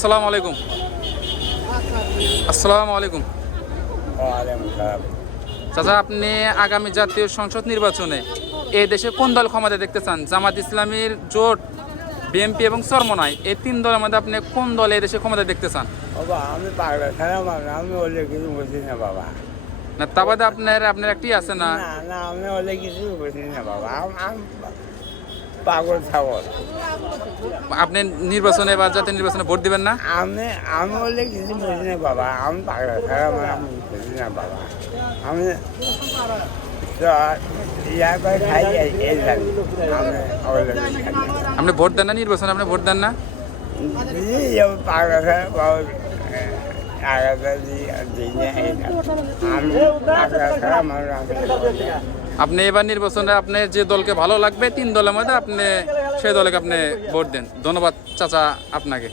আসসালামু আলাইকুম। আসসালামু আলাইকুম। চাচা আপনি আগামী জাতীয় সংসদ নির্বাচনে এই দেশে কোন দল ক্ষমতা দেখতে চান? জামাত ইসলামীর জোট বিএনপি এবং চরমনাই এই তিন দলের মধ্যে আপনি কোন দল এই দেশে ক্ষমতা দেখতে চান? বাবা আমি পাগলা খারাপ মানুষ আমি বলে কিছু বুঝি না বাবা। না তা বাদে আপনার আপনার একটি আছে না? আমি বলে কিছু বুঝি না বাবা। পাগল ছাগল। আপনি নির্বাচনে বা জাতীয় নির্বাচনে ভোট দিবেন না? আমি আমি বলে কিছু বুঝি না বাবা আমি পাগলা মানুষ আমি বুঝি না বাবা। আমি। আপনি ভোট দেন না নির্বাচনে? আপনি ভোট দেন না? পাগলা খারাপ আপনি এবার নির্বাচনে আপনি যে দলকে ভালো লাগবে, তিন দলের মধ্যে আপনি সেই দলকে আপনি ভোট দেন। ধন্যবাদ চাচা আপনাকে।